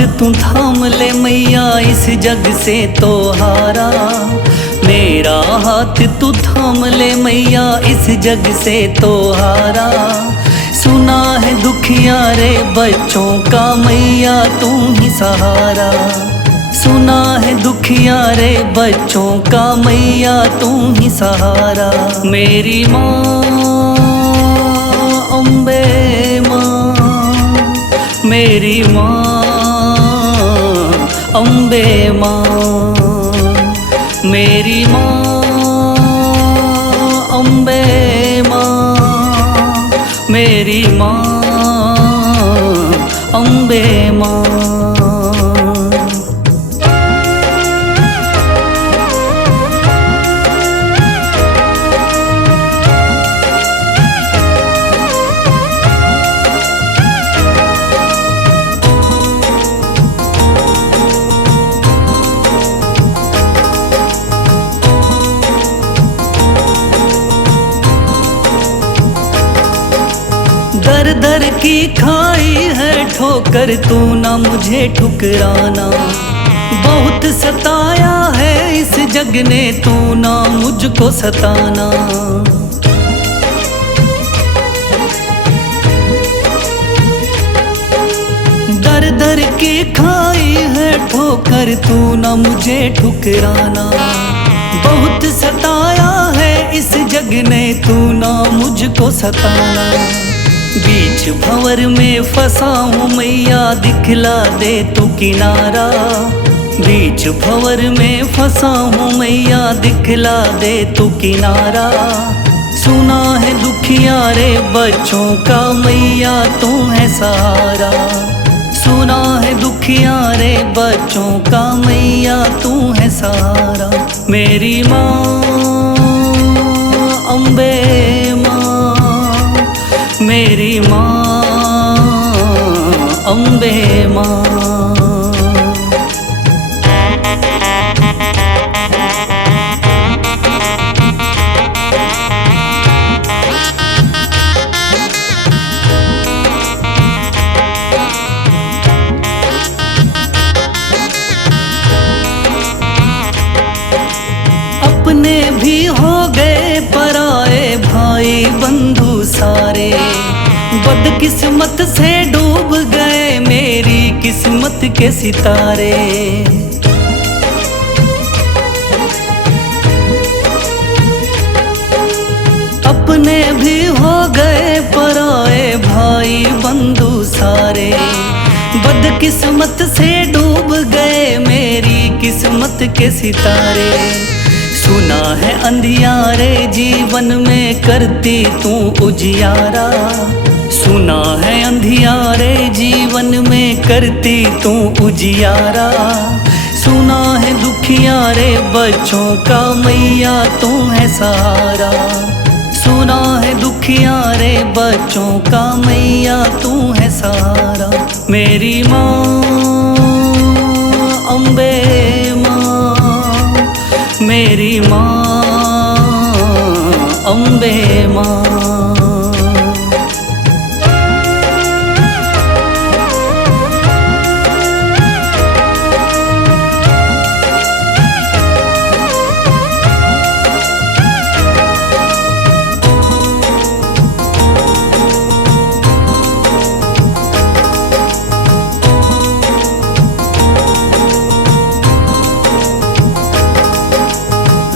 हाथ तू थाम ले मैया इस जग से तो हारा। मेरा हाथ तू थाम ले मैया इस जग से तो हारा। सुना है दुखिया रे बच्चों का मैया तू ही सहारा। सुना है दुखिया रे बच्चों का मैया तू ही सहारा। मेरी माँ अम्बे माँ, मेरी माँ अम्बे माँ, मेरी माँ अम्बे माँ, मेरी माँ अम्बे माँ। दर दर की खाई है ठोकर तू ना मुझे ठुकराना। बहुत सताया है इस जग ने तू ना मुझको सताना। दर दर की खाई है ठोकर तू ना मुझे ठुकराना। बहुत सताया है इस जग ने तू ना मुझको सताना। बीच भंवर में फंसा हूँ मैया दिखला दे तू किनारा। बीच भंवर में फंसा हूँ मैया दिखला दे तू किनारा। सुना है दुखिया रे बच्चों का मैया तू है सहारा। सुना है दुखिया रे बच्चों का मैया तू है सहारा। मेरी माँ अम्बे माँ, मेरी माँ अम्बे माँ। अपने भी हो गए पराए भाई बंधु सारे। बदकिस्मत से डूब गए मेरी किस्मत के सितारे। अपने भी हो गए पराए भाई बंधु सारे। बदकिस्मत से डूब गए मेरी किस्मत के सितारे। सुना है अंधियारे जीवन में करती तू उजियारा। सुना है अंधियारे जीवन में करती तू उजियारा। सुना है दुखिया रे बच्चों का मैया तू है सहारा। सुना है दुखिया रे बच्चों का मैया तू है सहारा। मेरी माँ अम्बे माँ, मेरी माँ अम्बे माँ।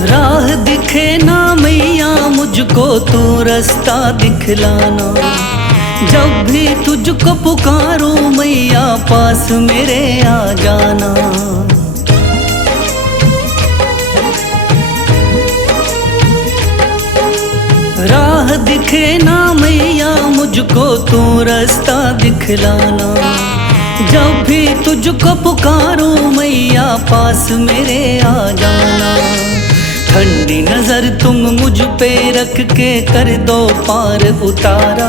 राह दिखे ना मैया मुझको तू रास्ता दिखलाना। जब भी तुझको पुकारूं मैया पास मेरे आ जाना। राह दिखे ना मैया मुझको तू रास्ता दिखलाना। जब भी तुझको पुकारूं मैया पास मेरे आ जाना। ठंडी नजर तुम मुझ पे रख के कर दो पार उतारा।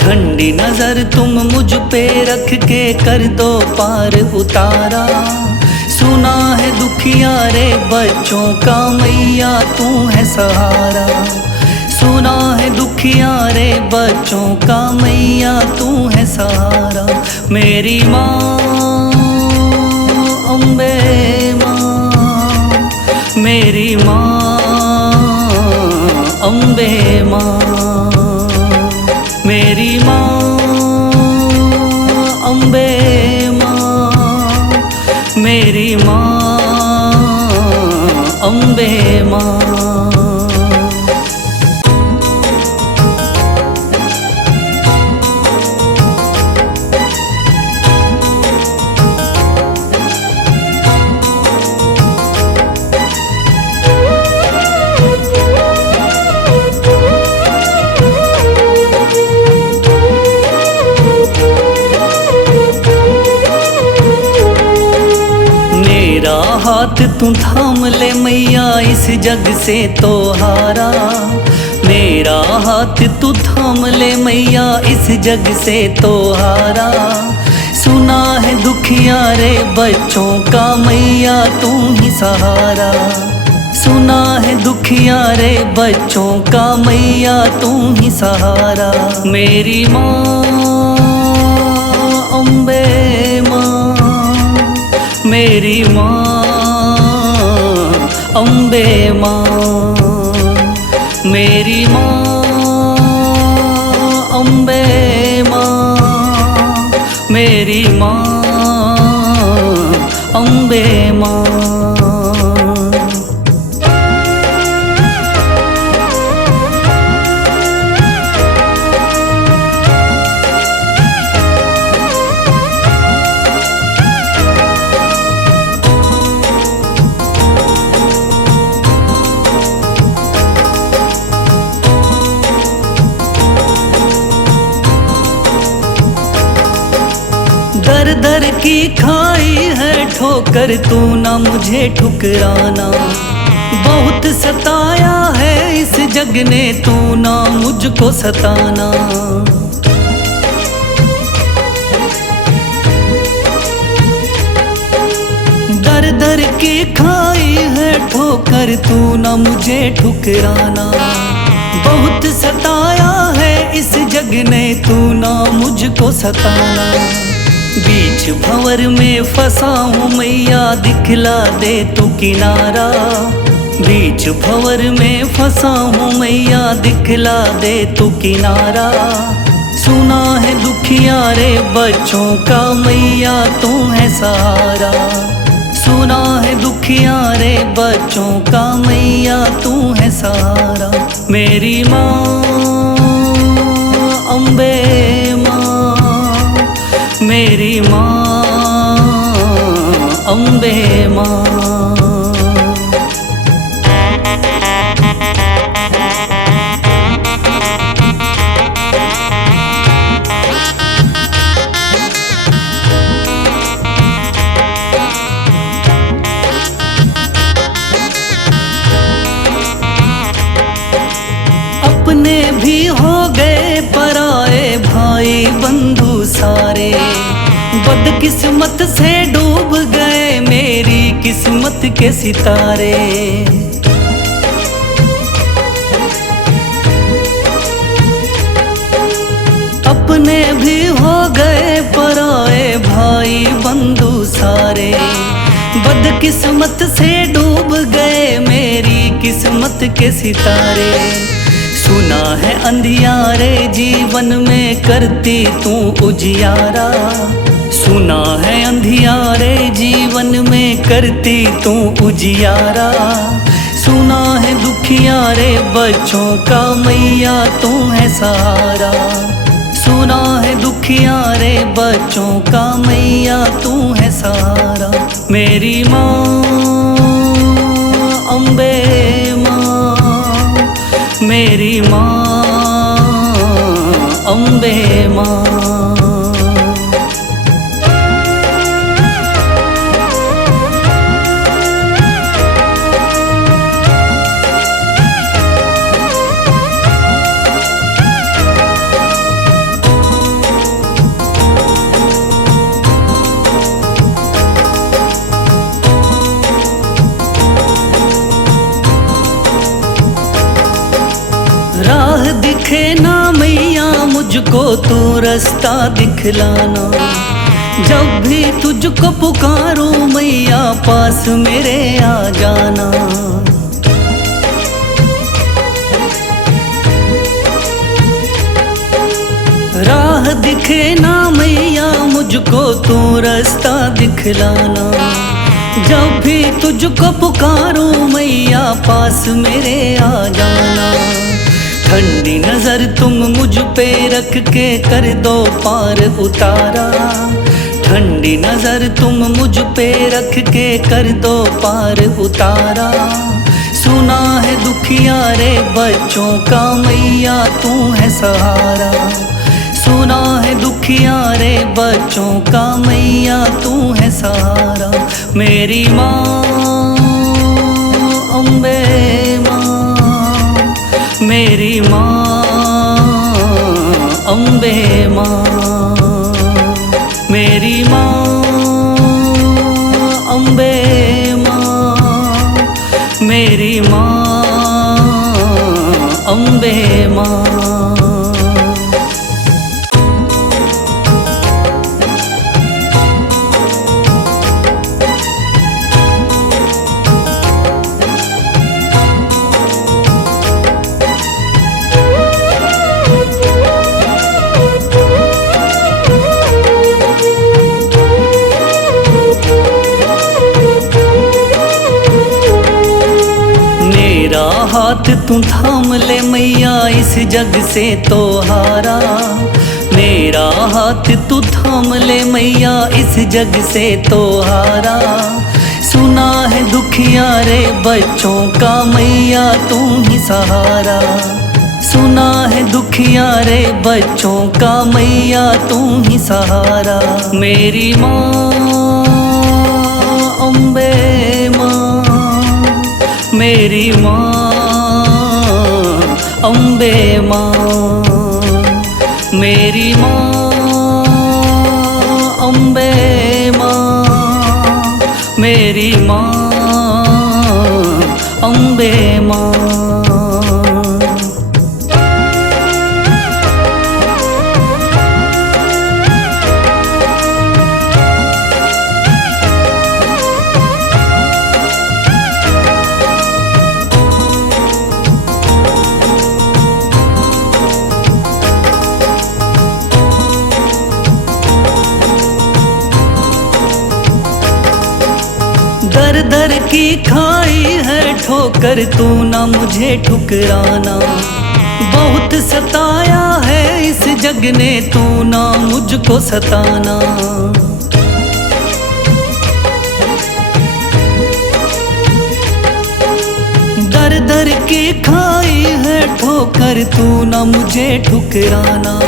ठंडी नजर तुम मुझ पे रख के कर दो पार उतारा। सुना है दुखिया रे बच्चों का मैया तू है सहारा। सुना है दुखिया रे बच्चों का मैया तू है सहारा। मेरी माँ अम्बे माँ मेरी माँ, अम्बे माँ मेरी माँ, अम्बे माँ मेरी माँ, अम्बे माँ। मेरा हाथ तू थाम ले मैया, इस जग से तो हारा। मेरा हाथ तू थाम ले मैया, इस जग से तो हारा। सुना है दुखियारे बच्चों का मैया तू ही सहारा। सुना है दुखियारे बच्चों का मैया तू ही सहारा। मेरी माँ अम्बे माँ, मेरी माँ अम्बे माँ, मेरी माँ अम्बे माँ, मेरी माँ अम्बे माँ। दर दर की खाई है ठोकर, तू ना मुझे ठुकराना। बहुत सताया है इस जग ने, तू ना मुझको सताना। दर दर की खाई है ठोकर, तू ना मुझे ठुकराना। बहुत सताया है इस जग ने, तू ना मुझको सताना। बीच भंवर में फंसा हूँ मैया, दिखला दे तू किनारा। बीच भंवर में फंसा हूँ मैया, दिखला दे तू किनारा। सुना है दुखियारे बच्चों का मैया तू है सहारा। सुना है दुखियारे बच्चों का मैया तू है सहारा। मेरी माँ अम्बे माँ, मेरी माँ अम्बे माँ। अपने भी हो गए पराए भाई बंधु सारे। बदकिस्मत से डूब गए मेरी किस्मत के सितारे। अपने भी हो गए पराए भाई बंधु सारे। बदकिस्मत से डूब गए मेरी किस्मत के सितारे। सुना है अंधियारे जीवन में करती तू उजियारा। सुना है अंधियारे जीवन में करती तू उजियारा। सुना है दुखियारे बच्चों का मैया तू है सहारा। सुना है दुखियारे बच्चों का मैया तू है सहारा। मेरी माँ अम्बे माँ, मेरी माँ अम्बे माँ। राह दिखे ना मैया मुझको तू रास्ता दिखलाना। जब भी तुझको पुकारूं मैया पास मेरे आ जाना। राह दिखे ना मैया मुझको तू रास्ता दिखलाना। जब भी तुझको पुकारूं मैया पास मेरे आ जाना। ठंडी नजर तुम मुझ पे रख के कर दो पार उतारा। ठंडी नजर तुम मुझ पे रख के कर दो पार उतारा। सुना है दुखियारे बच्चों का मैया तू है सहारा। सुना है दुखियारे बच्चों का मैया तू है सहारा। मेरी माँ अम्बे माँ, मेरी माँ अम्बे माँ, मेरी माँ अम्बे माँ, मेरी माँ अम्बे माँ। हाथ तू थाम ले मैया इस जग से तो हारा। मेरा हाथ तू थाम ले मैया इस जग से तो हारा। सुना है दुखियारे बच्चों का मैया तू ही सहारा। सुना है दुखियारे बच्चों का मैया तू ही सहारा। मेरी माँ अम्बे माँ, मेरी माँ अम्बे माँ, मेरी माँ अम्बे माँ, मेरी माँ अम्बे माँ। दर दर की खाई है ठोकर तू ना मुझे ठुकराना। बहुत सताया है इस जग ने तू ना मुझको सताना। दर दर की खाई है ठोकर तू ना मुझे ठुकराना।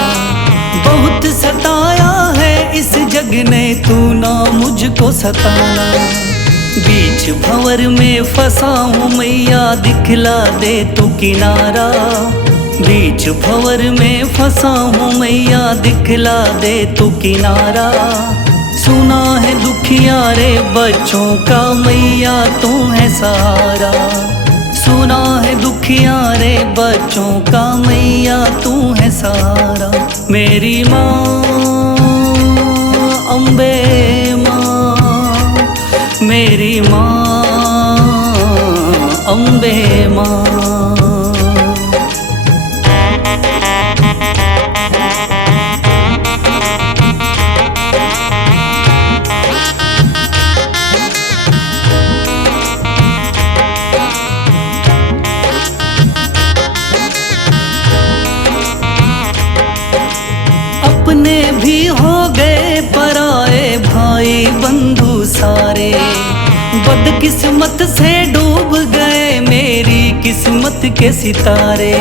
बहुत सताया है इस जग ने तू ना मुझको सताना। बीच भंवर में फंसा हूँ मैया दिखला दे तू किनारा। बीच भंवर में फंसा हूँ मैया दिखला दे तू किनारा। सुना है दुखियारे बच्चों का मैया तू है सहारा। सुना है दुखियारे बच्चों का मैया तू है सहारा। मेरी माँ अम्बे माँ, मेरी माँ अम्बे माँ। अपने भी हो गए पराए भाई बंधु सारे। बदकिस्मत से डूब गए मेरी किस्मत के सितारे।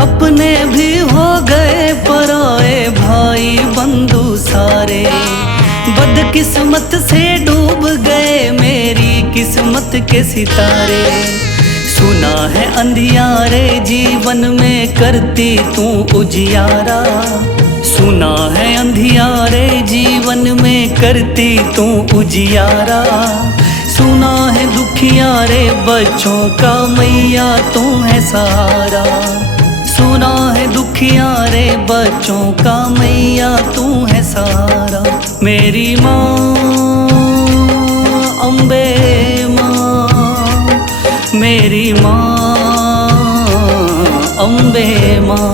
अपने भी हो गए पराए भाई बंधु सारे। बदकिस्मत से डूब गए मेरी किस्मत के सितारे। सुना है अंधियारे जीवन में करती तू उजियारा। सुना है अंधियारे जीवन में करती तू उजियारा। सुना है दुखियारे बच्चों का मैया तू है सहारा। सुना है दुखिया रे बच्चों का मैया तू है सहारा। मेरी माँ अम्बे माँ, मेरी माँ अम्बे माँ।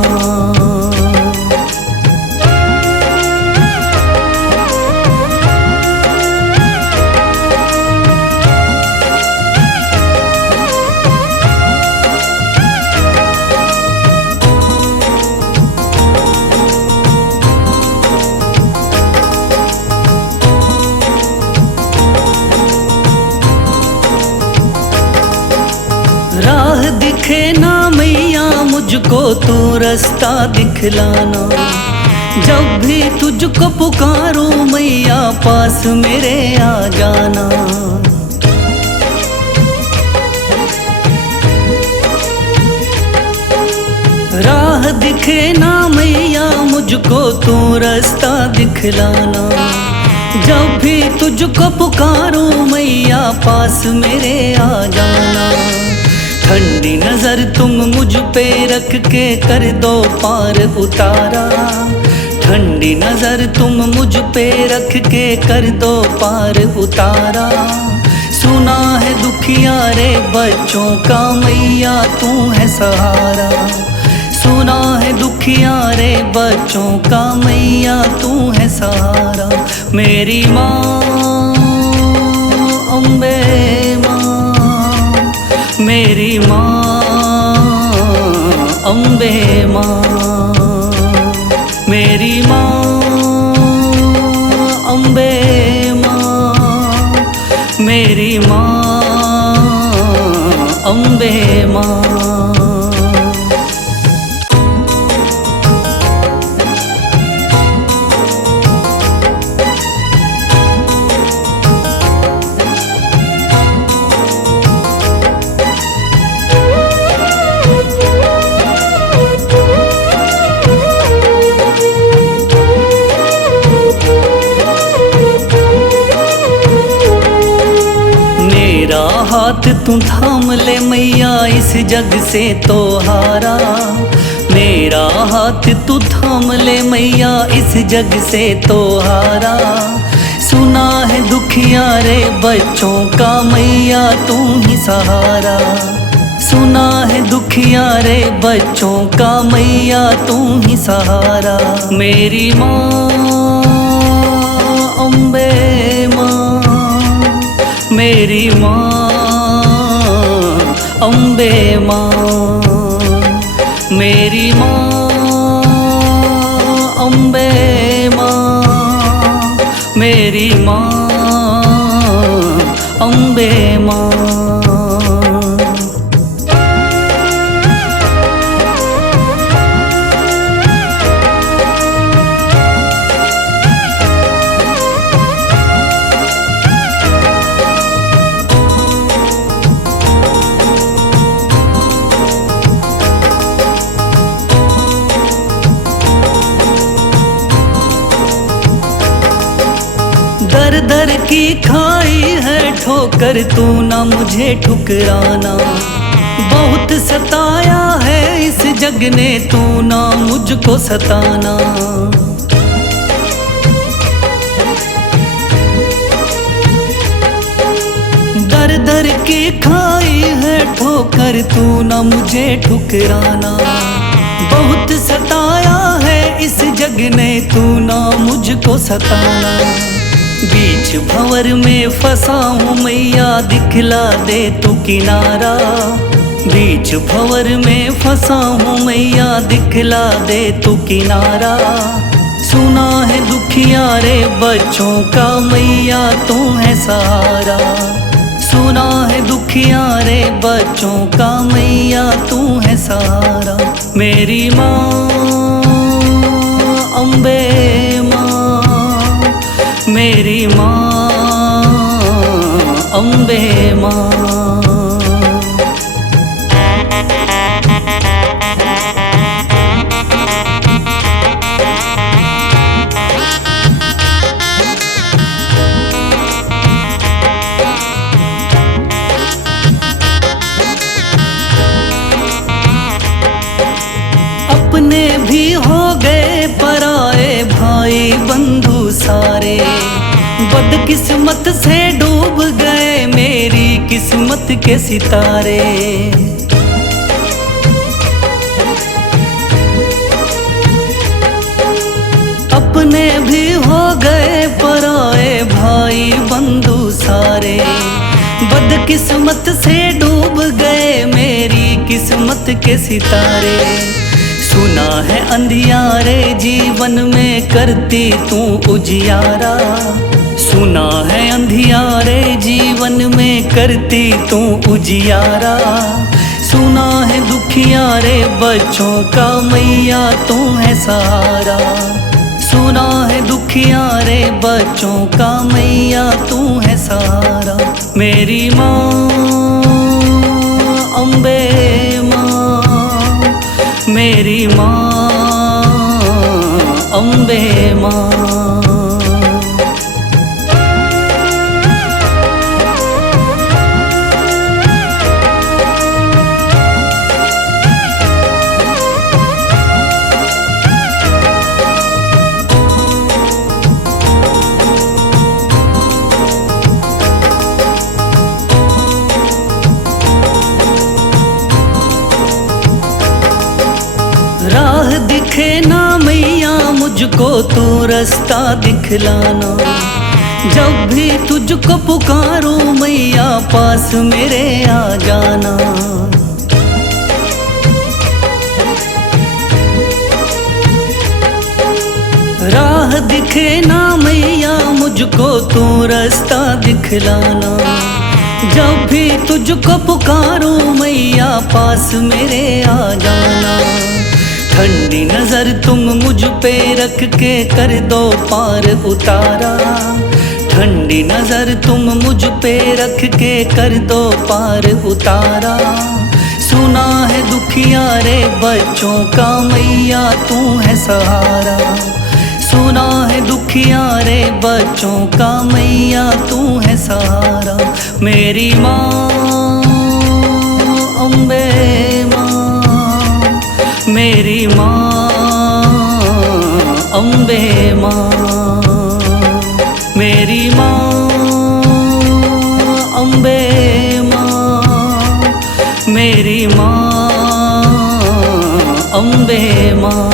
राह दिखे ना मैया मुझको तू रास्ता दिखलाना। जब भी तुझको पुकारूं मैया पास मेरे आ जाना। राह दिखे ना मैया मुझको तू रास्ता दिखलाना। जब भी तुझको पुकारूं मैया पास मेरे आ जाना। ठंडी नजर तुम मुझ पे रख के कर दो पार उतारा। ठंडी नजर तुम मुझ पे रख के कर दो पार उतारा। सुना है दुखिया रे बच्चों का मैया तू है सहारा। सुना है दुखिया रे बच्चों का मैया तू है सहारा। मेरी माँ अम्बे माँ, मेरी माँ अम्बे माँ। मेरी माँ अम्बे माँ, मेरी माँ अम्बे माँ। हाथ तू थाम ले मैया इस जग से तो हारा। मेरा हाथ तू थाम ले मैया इस जग से तो हारा। सुना है दुखिया रे बच्चों का मैया तू ही सहारा। सुना है दुखिया रे बच्चों का मैया तू ही सहारा। मेरी माँ अम्बे माँ, मेरी माँ अम्बे माँ। मेरी माँ अम्बे माँ, मेरी माँ अम्बे माँ। दर दर की खाई है ठोकर तू ना मुझे ठुकराना। बहुत सताया है इस जग ने तू ना मुझको सताना। दर दर की खाई है ठोकर तू ना मुझे ठुकराना। बहुत सताया है इस जग ने तू ना मुझको सताना। बीच भंवर में फंसा हूँ मैया दिखला दे तू किनारा। बीच भंवर में फंसा हूँ मैया दिखला दे तू किनारा। सुना है दुखिया रे बच्चों का मैया तू है सहारा। सुना है दुखिया रे बच्चों का मैया तू है सहारा। मेरी माँ अम्बे माँ, मेरी माँ अम्बे माँ। बदकिस्मत से डूब गए मेरी किस्मत के सितारे। अपने भी हो गए पराए भाई बंधु सारे। बदकिस्मत से डूब गए मेरी किस्मत के सितारे। सुना है अंधियारे जीवन में करती तू उजियारा। सुना है अंधियारे जीवन में करती तू उजियारा। सुना है दुखियारे बच्चों का मैया तू है सहारा। सुना है दुखियारे बच्चों का मैया तू है सहारा। मेरी माँ अम्बे माँ, मेरी माँ अम्बे माँ। राह दिखे ना मैया मुझको तू रास्ता दिखलाना। जब भी तुझको पुकारूं मैया पास मेरे आ जाना। राह दिखे ना मैया मुझको तू रास्ता दिखलाना। जब भी तुझको पुकारूं मैया पास मेरे आ जाना। ठंडी नजर तुम मुझ पे रख के कर दो पार उतारा। ठंडी नजर तुम मुझ पे रख के कर दो पार उतारा। सुना है दुखियारे बच्चों का मैया तू है सहारा। सुना है दुखियारे बच्चों का मैया तू है सहारा। मेरी माँ अम्बे माँ, मेरी माँ अम्बे माँ। मेरी माँ अम्बे माँ, मेरी माँ अम्बे माँ।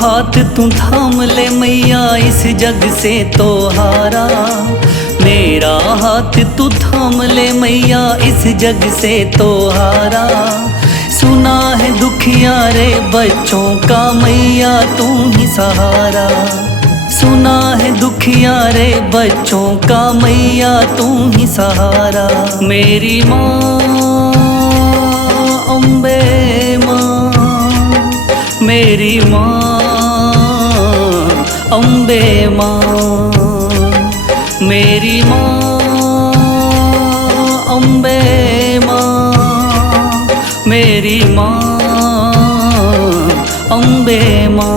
हाथ तू थाम ले मैया इस जग से तो हारा। मेरा हाथ तू थाम ले मैया इस जग से तो हारा। सुना है दुखियारे बच्चों का मैया तू ही सहारा। सुना है दुखियारे बच्चों का मैया तू ही सहारा। मेरी माँ अम्बे माँ, मेरी माँ अम्बे माँ। मेरी माँ अम्बे माँ, मेरी माँ अम्बे माँ।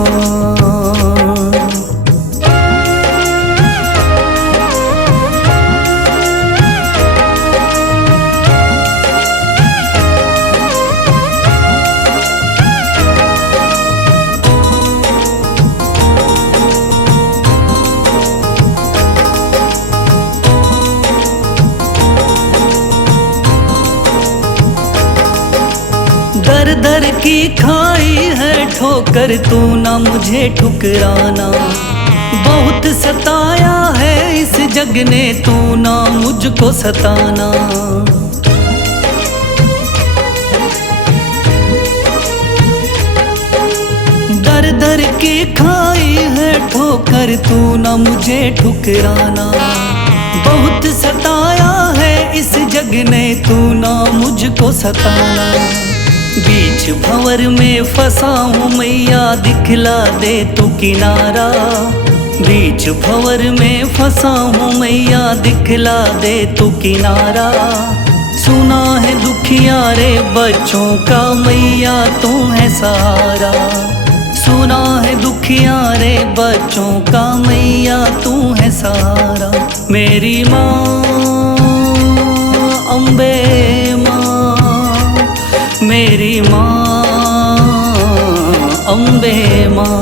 दर दर की खाई है ठोकर तू ना मुझे ठुकराना। बहुत सताया है इस जग ने तू ना मुझको सताना। दर दर की खाई है ठोकर तू ना मुझे ठुकराना। बहुत सताया है इस जग ने तू ना मुझको सताना। बीच भंवर में फंसा हूँ मैया दिखला दे तू किनारा। बीच भंवर में फंसा हूँ मैया दिखला दे तू किनारा। सुना है दुखियारे बच्चों का मैया तू है सहारा। सुना है दुखियारे बच्चों का मैया तू है सहारा। मेरी माँ अम्बे माँ, मेरी माँ अम्बे माँ।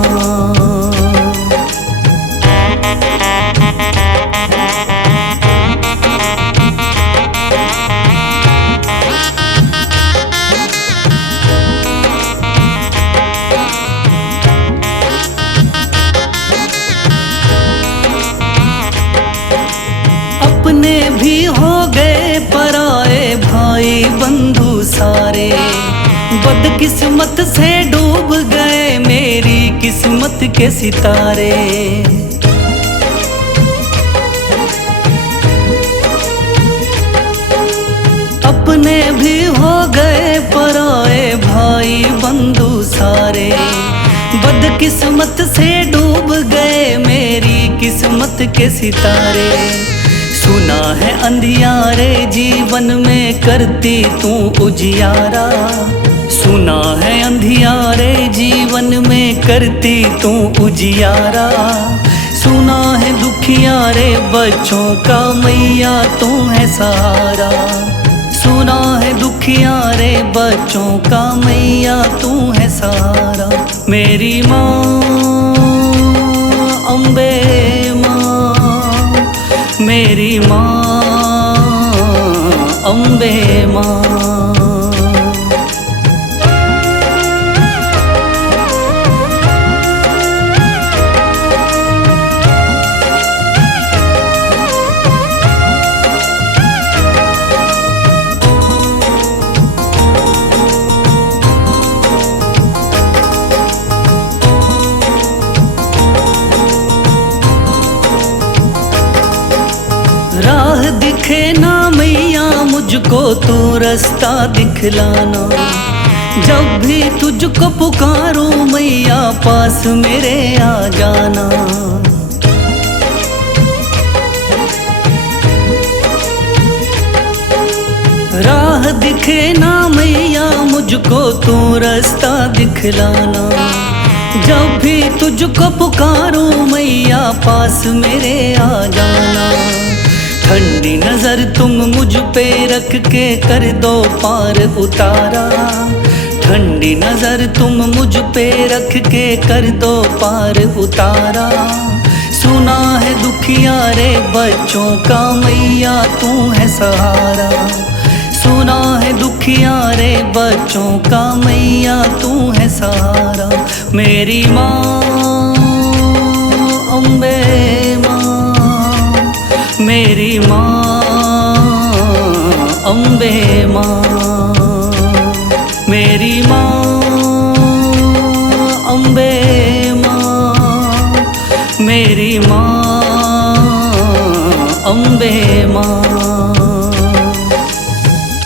अपने भी हो गए पराए भाई बंधु सारे, बदकिस्मत से डूब गए मेरी किस्मत के सितारे। अपने भी हो गए पराए भाई बंधु सारे, बदकिस्मत से डूब गए मेरी किस्मत के सितारे। सुना है अंधियारे जीवन में करती तू उजियारा। सुना है अंधियारे जीवन में करती तू उजियारा। सुना है दुखियारे बच्चों का मैया तू है सहारा। सुना है दुखियारे बच्चों का मैया तू है सहारा। मेरी माँ अम्बे माँ, मेरी माँ अम्बे माँ। राह दिखे ना मैया मुझको तू रास्ता दिखलाना। जब भी तुझको पुकारूं मैया पास मेरे आ जाना। राह दिखे ना मैया मुझको तू रास्ता दिखलाना। जब भी तुझको पुकारूं मैया पास मेरे आ जाना। ठंडी नजर तुम मुझ पे रख के कर दो पार उतारा। ठंडी नजर तुम मुझ पे रख के कर दो पार उतारा। सुना है दुखियारे बच्चों का मैया तू है सहारा। सुना है दुखियारे बच्चों का मैया तू है सहारा। मेरी माँ अम्बे माँ, मेरी माँ अम्बे माँ। मेरी माँ अम्बे माँ, मेरी माँ अम्बे माँ।